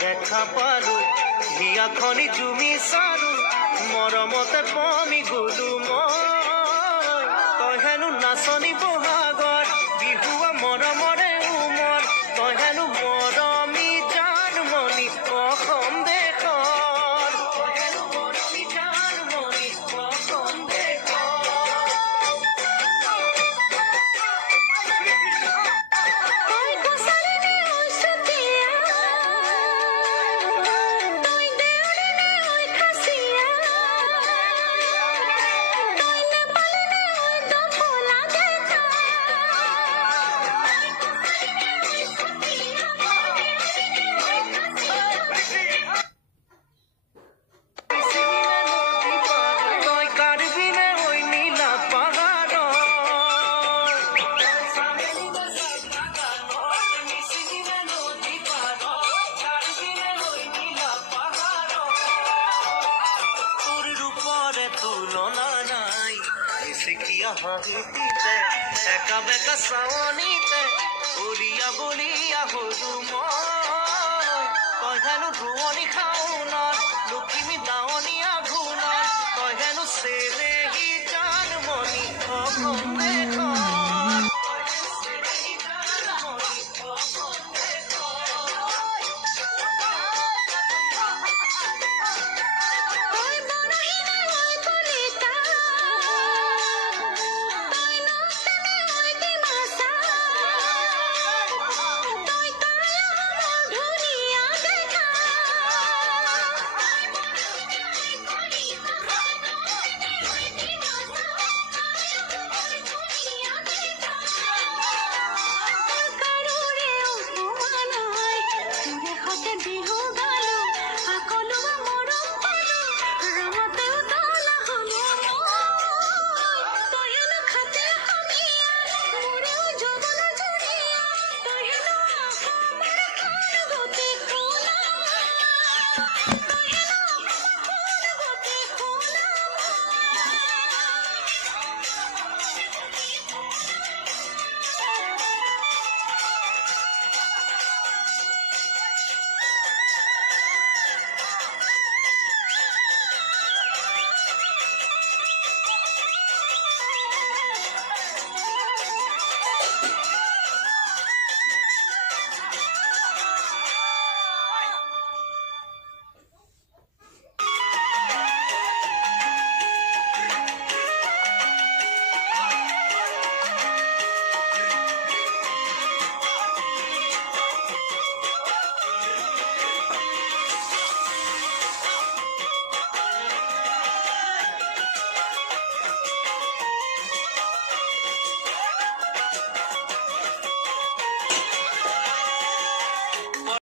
দেখা পালো হিয়া খনি জুমি চালো মৰমতে পমি গলো মই তই হেনো নাচনি বহাগত বিহুৱা মৰমৰে উমৰ তই হেনো মৰমী জানমণি অসম দেশৰ তই হেনো মৰমী জানমণি অসম দেশৰ হাঁহিতে একা বেকা চাৱনিতে উলিয়া বলিয়া হলো মই তই হেনো ধুৱনি খাওনত লখিমী দাৱনী আঘোণত তই হেনো চেলেহী জানমণি অসম